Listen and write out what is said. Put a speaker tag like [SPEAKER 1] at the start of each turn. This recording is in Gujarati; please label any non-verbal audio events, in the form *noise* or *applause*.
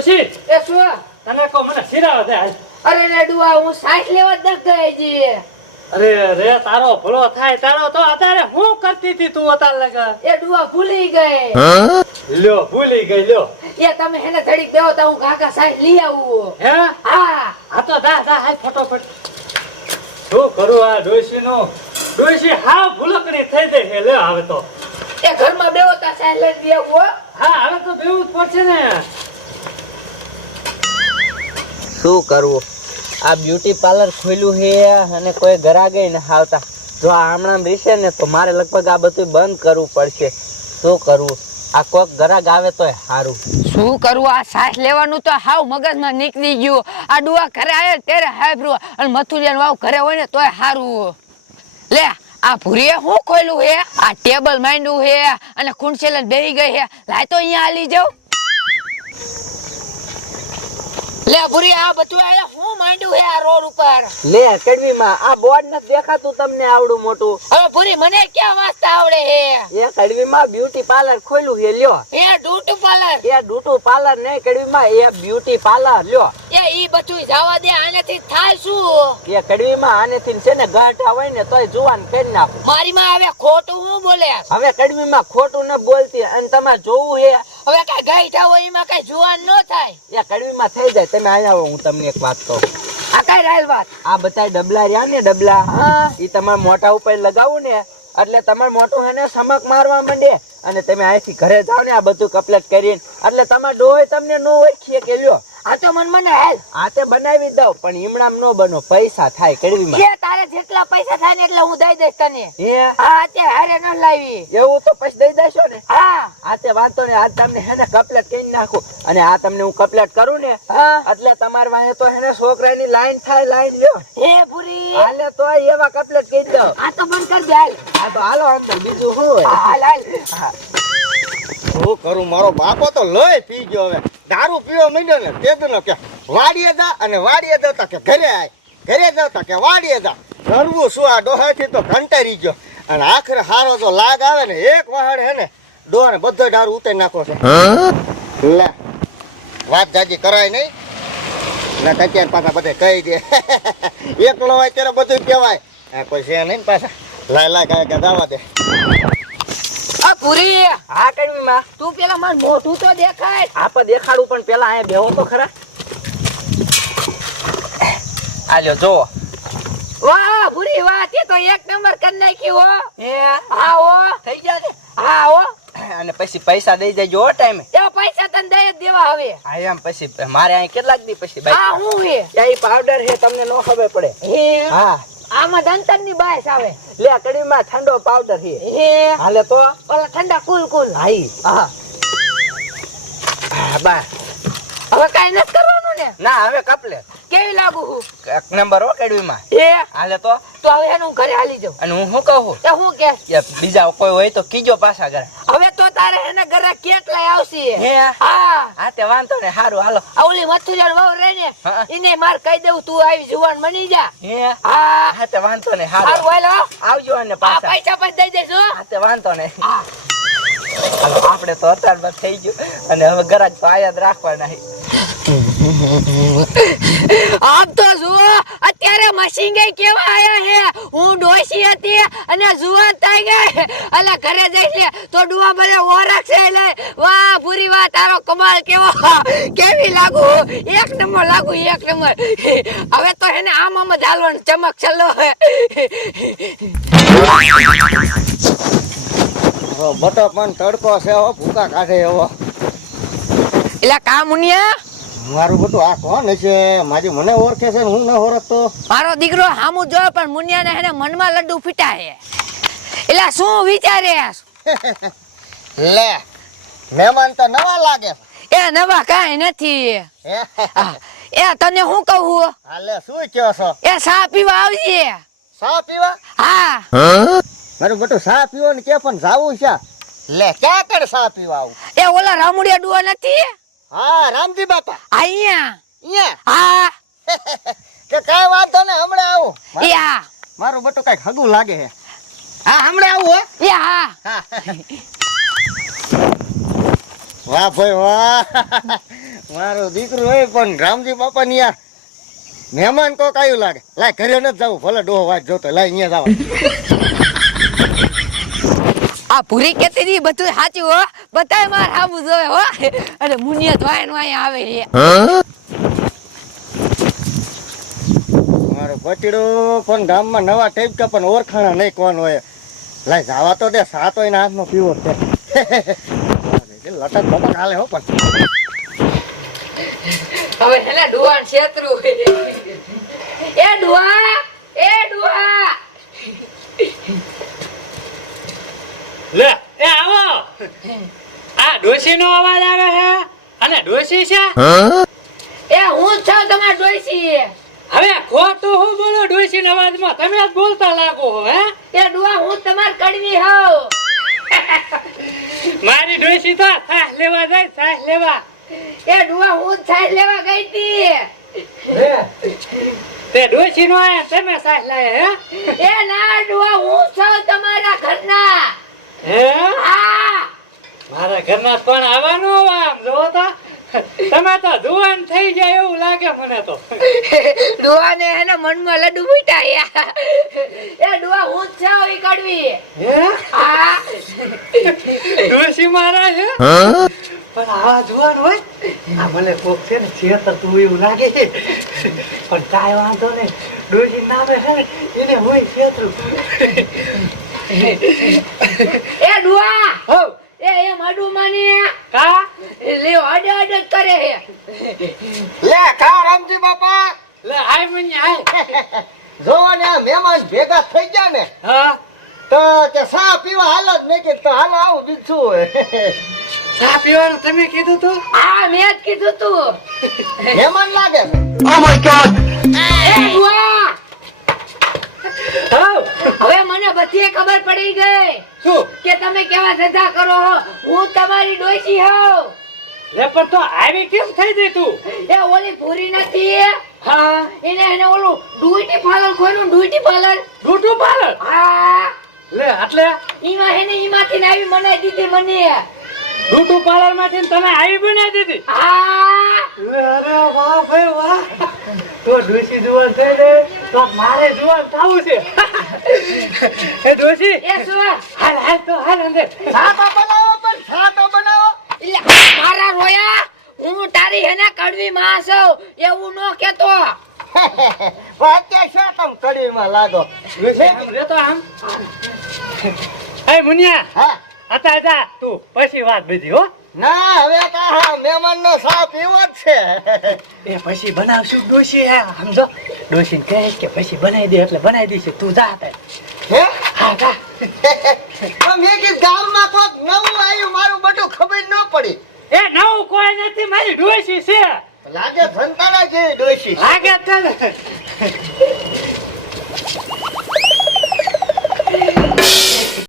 [SPEAKER 1] ડોશી
[SPEAKER 2] એ શું?
[SPEAKER 1] તને કહો મને સિરાવા દે
[SPEAKER 2] અરે રેડુઆ હું સાઈટ લેવા જ ન ગઈ જી
[SPEAKER 1] અરે રે તારો ભલો થાય તારો તો અત્યારે હું કરતી હતી તું અતાર લગા?
[SPEAKER 2] એ ડુઆ ભૂલી ગઈ.
[SPEAKER 1] લ્યો ભૂલી ગઈ લ્યો.
[SPEAKER 2] એ તમે હેને ઘડીક દેવો તો હું કાકા સાઈઠ લઈ આવું.
[SPEAKER 1] હે?
[SPEAKER 2] હા.
[SPEAKER 1] આ તો દા દા હાલ ફટોફટ. શું કરું આ ડોશી નું ડોશી હા ભૂલકણી થઈ ગઈ છે લે હવે તો.
[SPEAKER 2] એ ઘરમાં બેવો તા સાઈઠ લઈ દઈ હા.
[SPEAKER 1] હવે તો બેવું જ પડશે ને.
[SPEAKER 3] શું કરવું? આ બ્યુટી પાર્લર ખોલ્યું છે અને કોઈ ગરાગે ને આવતા જો આ હમણાં રહેશે ને તો મારે લગભગ આ બધું બંધ કરવું પડશે. શું કરવું? આ કોક ગરાગ આવે તોય સારું
[SPEAKER 2] શું કરવું આ સાસ લેવાનું તો હાવ મગજમાં નીકળી ગયું. આ ડુઆ ઘરે આવે ત્યારે હાફરું અને મથુરિયાન વાવ ઘરે હોય ને તોય હારું. લે, આ ભૂરીએ શું ખોલ્યું હે આ ટેબલ માંડ્યું હે અને ખૂણસેલન બેહી ગઈ હે લાય તો અહીંયા હાલી જાવ લે ભૂરી આ બધું આ શું માંડ્યું હે આ રોડ ઉપર?
[SPEAKER 3] લે કડવીમાં આ બોર્ડ નથી દેખાતું તમને આવડું મોટું?
[SPEAKER 2] હવે ભૂરી મને ક્યાં વાંચતા આવડે હે?
[SPEAKER 3] એ કડવીમાં બ્યુટી પાર્લર ખોલ્યું છે લ્યો.
[SPEAKER 2] એ પાર્લર
[SPEAKER 3] એ ડૂટું પાર્લર નહીં કડવીમાં એ બ્યુટી પાર્લર લ્યો.
[SPEAKER 2] એ ઈ બધું જવા દે આનાથી થાય શું?
[SPEAKER 3] એ આને આનેથી છે ને ગાંઠા હોય ને તોય જુવાન કરી નાખું.
[SPEAKER 2] મારી માં હવે ખોટું હું બોલે?
[SPEAKER 3] હવે કડવીમાં ખોટું ન બોલતી અને તમારે જોવું હે
[SPEAKER 2] હવે કઈ ગાય થાવ એમાં કઈ જુવાન ન થાય.
[SPEAKER 3] યા કડવીમાં થઈ જાય. તમે અહીંયા આવો હું તમને એક વાત કહું.
[SPEAKER 2] આ કઈ રાયલ વાત.
[SPEAKER 3] આ બધા ડબલા રહ્યા ને ડબલા એ તમારા મોટા ઉપર લગાવું ને એટલે તમારે મોટું એને સમક મારવા માંડે. અને તમે અહીંથી ઘરે જાઓ ને આ બધું કપલેટ કરીને. એટલે તમારે ડોય તમને નો ઓળખીએ કે લ્યો.
[SPEAKER 2] આ તો મન મને હેલ.
[SPEAKER 3] આ તે બનાવી દઉં પણ ઈમણામ નો બનો પૈસા થાય કડવીમાં
[SPEAKER 2] એ તારે જેટલા પૈસા થાય ને એટલે હું દઈ દઈશ તને.
[SPEAKER 3] એ?
[SPEAKER 2] આ તે હારે ન લાવી.
[SPEAKER 3] એવું તો પછી દઈ દેશો ને?
[SPEAKER 2] હા.
[SPEAKER 3] આ તે વાંધો ને આજ તમને હેને કપલેટ કરી નાખું. અને આ તમને હું કપલેટ કરું ને
[SPEAKER 2] હા.
[SPEAKER 3] એટલે તમારે વાંહે તો હેને છોકરાની લાઈન થાય લાઈન લ્યો.
[SPEAKER 2] એ પૂરી
[SPEAKER 3] હાલે તો એવા કપલેટ કરી દઉં.
[SPEAKER 2] આ તો બંધ કરી દે હાલ.
[SPEAKER 3] આ તો હાલો અંદર બીજું શું
[SPEAKER 2] હાલ હાલ. હાલ
[SPEAKER 4] શું કરું? મારો બાપો તો લઈ પી ગયો હવે. દારૂ પીવો માંડ્યો ને તે દીનો કે વાડીએ જા અને વાડીએ જતા કે ઘરે આય. ઘરે જતા કે વાડીએ જા. ધરવું શું આ ડોહાથી તો ઘંટારી ગયો. અને આખરે હારો તો લાગ આવે ને એક વહાડે હે ને ડોહાને બધો દારૂ ઉતારી નાખો છે. લે વાત જાજી કરાય નહીં. ને અત્યારે પાછા બધે કહી દે. *laughs* એકલો હોય ત્યારે બધું કહેવાય. કોઈ છે નહીં પાછા. લાય લાય કાંઈ દાવા દે.
[SPEAKER 2] આ પૂરી
[SPEAKER 3] હા કડવીમાં
[SPEAKER 2] તું પેલા માર મોઢું તો દેખાય.
[SPEAKER 3] આપા દેખાડું પણ પેલા અહીંયા બેહો તો ખરા. આલ્યો જો
[SPEAKER 2] વાહ પૂરી વાહ તે તો એક નંબર કરી નાખી હો.
[SPEAKER 3] હે?
[SPEAKER 2] હા હો.
[SPEAKER 3] થઈ ગયા ને?
[SPEAKER 2] હા હો.
[SPEAKER 3] અને પછી પૈસા દઈ દેજો હો ટાઈમે.
[SPEAKER 2] એ પૈસા તને દઈ જ દેવા હવે.
[SPEAKER 3] હા એમ પછી મારે અહીં કેટલાક દી પછી
[SPEAKER 2] હા હું હે?
[SPEAKER 3] એ પાવડર હે તમને નો ખબર પડે.
[SPEAKER 2] હે?
[SPEAKER 3] હા.
[SPEAKER 2] આમાં દંતનની બાયસ આવે.
[SPEAKER 3] લે કડીમાં ઠંડો પાવડર
[SPEAKER 2] હે.
[SPEAKER 3] હાલે તો.
[SPEAKER 2] ઓલા ઠંડા કુલ કુલ.
[SPEAKER 3] હાઈ.
[SPEAKER 2] હા
[SPEAKER 3] બા.
[SPEAKER 2] હવે કઈ નથી કરવાનું ને?
[SPEAKER 3] ના હવે કપલે.
[SPEAKER 2] કેવી લાગુ હું?
[SPEAKER 3] એક નંબર હો માં
[SPEAKER 2] એ
[SPEAKER 3] હાલે તો.
[SPEAKER 2] તો હવે એનું ઘરે હાલી જાઉં.
[SPEAKER 3] અને હું શું કહું?
[SPEAKER 2] એ હું કે?
[SPEAKER 3] બીજા કોઈ હોય તો કીજો પાછા ઘરે.
[SPEAKER 2] તારે એને ઘરે કેક લઈ આવશે?
[SPEAKER 3] હે?
[SPEAKER 2] હા.
[SPEAKER 3] હા તે વાંધો ને હારું હાલો.
[SPEAKER 2] ઓલી મથુરિયાન વહુ રહે ને એને માર કહી દેવું તું આવી જુવાન બની જા.
[SPEAKER 3] હે?
[SPEAKER 2] હા.
[SPEAKER 3] હા તે વાંધો ને હારું
[SPEAKER 2] હાલો.
[SPEAKER 3] આવજો અને પાછા.
[SPEAKER 2] પૈસા પણ દઈ દેજો. હા
[SPEAKER 3] તે વાંધો ને
[SPEAKER 2] હા.
[SPEAKER 3] આપણે તો અત્યારમાં થઈ ગયું. અને હવે ગરાજ તો આયા જ રાખવાના.
[SPEAKER 2] આમ તો જુઓ અત્યારે મશીન ગઈ કેવા આયા હે? હું ડોસી હતી અને જુવાન થઈ ગઈ. અલા ઘરે જઈ લે તો ડુવા મને ઓરખ છે લે વાહ પૂરી વાહ તારો કમાલ કેવો? કેવી લાગુ? એક નંબર લાગુ એક નંબર. હવે તો એને આમ આમ જ હાલવાનું ચમક ચલો
[SPEAKER 4] બટો પણ તડકો છે હો ભૂકા કાઢે એવો.
[SPEAKER 2] એટલે કામુનિયા
[SPEAKER 4] મારું બધું આ કોણ છે મારી મને ઓળખે છે હું ન ઓળખતો.
[SPEAKER 2] મારો દીકરો હામુ જો પણ મુનિયાને એને મનમાં લડ્ડુ ફીટા હે એટલે શું વિચારે?
[SPEAKER 4] લે મહેમાન તો નવા લાગે
[SPEAKER 2] એ નવા કાંઈ નથી. એ તને હું કહું?
[SPEAKER 4] હાલે શું કહો છો?
[SPEAKER 2] એ સા પીવા આવજે.
[SPEAKER 4] ચા પીવા?
[SPEAKER 2] હા.
[SPEAKER 4] મારું બટું ચા પીવો ને કે પણ જાવું છે. લે ક્યાં ચા પીવા આવું?
[SPEAKER 2] એ ઓલા રામુડિયા ડુઓ નથી?
[SPEAKER 4] હા રામજી બાપા.
[SPEAKER 2] અહીંયા?
[SPEAKER 4] અહીંયા.
[SPEAKER 2] હા.
[SPEAKER 4] કે વાંધો ને હમણાં આવું.
[SPEAKER 2] હા.
[SPEAKER 4] મારું બટું કંઈક હગું લાગે હા હમણાં આવું હો.
[SPEAKER 2] એ હા.
[SPEAKER 4] વાહ ભાઈ વાહ. મારો દીકરો હોય પણ રામજી બાપા ની યાર મહેમાન કોક આવ્યું લાગે. લાય ઘરે નથી જવું ભલે ડોહો વાત જોતો લાય અહીંયા જવા
[SPEAKER 2] આ પૂરી કેતી હતી બધું સાચું હો. બતાય માર હામું જોવે હો. અને મુનિયત વાય ને વાય આવે રે
[SPEAKER 4] મારો ભટીડો પણ ગામમાં નવા ટાઈપ કે પણ ઓરખાણા નહીં કોણ હોય. લાય જાવા તો દે સાત હોય હાથમાં પીવો છે. *laughs* લટક બટક હાલે હો પણ.
[SPEAKER 2] હવે હેલે ડુવાન છેતરું એ ડુવા એ ડુવા
[SPEAKER 1] લે એ આવો. આ ડોસી નો અવાજ આવે છે અને ડોસી છે?
[SPEAKER 2] એ હું છું તમાર ડોઈસી
[SPEAKER 1] હવે ખોટું હું બોલો ડોસી ના અવાજમાં? તમે જ બોલતા લાગો હો હે?
[SPEAKER 2] એ ડુવા હું તમાર કડવી હોઉં.
[SPEAKER 1] મારી ડોસી તો સાસ લેવા જાય સાસ લેવા.
[SPEAKER 2] એ ડુવા હું જ લેવા ગઈ હતી.
[SPEAKER 1] તે ડોસી નો આયા તમે સાસ લાયા
[SPEAKER 2] એ ના ડુવા હું છું તમારા ઘરના.
[SPEAKER 1] હે? મારા ઘરના પણ આવવાનું આમ જોવો તો. તમે તો જુવાન થઈ જાય એવું લાગે મને તો.
[SPEAKER 2] દુવાને એના મનમાં લડુ મીઠાયા એ ડુવા હું જ છું ઈ કડવી.
[SPEAKER 1] હે?
[SPEAKER 2] આ
[SPEAKER 1] ડોશી મારા છે પણ આવા જુવાન હોય આ ભલે કોક છે ને છેતર તું એવું લાગે. છે પણ કાંઈ વાંધો નહીં. ડોશી નામે છે ને એને હોય છેતરું *laughs*
[SPEAKER 2] એ ડુવા
[SPEAKER 1] હો
[SPEAKER 2] એ એમ અડુ મને
[SPEAKER 1] કા
[SPEAKER 2] લેવ અડ અડ કરે હે.
[SPEAKER 4] લે ખા રામજી બાપા!
[SPEAKER 1] લે હાય મની હાય. *laughs*
[SPEAKER 4] જો ને મહેમાન ભેગા થઈ ગયા ને
[SPEAKER 1] હા.
[SPEAKER 4] તો કે સા પીવા હાલ જ નહીં કે તો હાલ આવું બીજું
[SPEAKER 1] ચા પીવાનું તમે કીધું તું?
[SPEAKER 2] આ મેં જ કીધું તું.
[SPEAKER 4] મહેમાન લાગે. છે
[SPEAKER 2] એ ડુવા
[SPEAKER 1] હા
[SPEAKER 2] હવે મને બધી ખબર પડી ગઈ
[SPEAKER 1] શું?
[SPEAKER 2] કે તમે કેવા ધંધા કરો હું? તમારી ડોશી હોઉં.
[SPEAKER 1] લે પણ તો આવી કેમ થઈ ગઈ તું?
[SPEAKER 2] એ ઓલી ભૂરી નથી
[SPEAKER 1] હા?
[SPEAKER 2] એને એને ઓલું ડુઈટી પાર્લર ખોલ્યું ડુઈટી પાર્લર
[SPEAKER 1] ડૂટું પાલર?
[SPEAKER 2] હા.
[SPEAKER 1] લે એટલે
[SPEAKER 2] ઈમાં એને ઈમાંથી આવી મનાઈ દીધી મને.
[SPEAKER 1] ડૂટું પાર્લરમાંથી તને આવી બનાવી દીધી?
[SPEAKER 2] હા.
[SPEAKER 1] અરે વાહ ભાઈ વાહ. તો ડોશી જુવાન થઈ ગઈ તો મારે જુવાન થવું છે. *laughs* એ ડોશી?
[SPEAKER 2] એ સુવા
[SPEAKER 1] હાલ હાલ તો હાલ અંદર.
[SPEAKER 4] સા બનાવો પણ સા તો બનાવો.
[SPEAKER 2] એટલે મારા રોયા હું તારી હેને કડવી માં છું એવું નો કેતો. *laughs*
[SPEAKER 4] શું તમે લાગો?
[SPEAKER 1] આમ. એ મુનિયા
[SPEAKER 4] હા.
[SPEAKER 1] જા તું પછી વાત બીજી હો.
[SPEAKER 4] ના હવે કા હા મહેમાન નો સા પીવો જ છે.
[SPEAKER 1] એ પછી બનાવશું ડોશી હે સમજો. ડોશી કહે કે પછી બનાવી દે એટલે બનાવી દઈશું. તું જા
[SPEAKER 4] હે? મેં કીધું ગામમાં કોક નવું આવ્યું મારું બધું ખબર ન પડી.
[SPEAKER 1] એ નવું કોઈ નથી મારી ડોશી છે.
[SPEAKER 4] લાગે સંતાના જેવી ડોશી
[SPEAKER 1] લાગે તને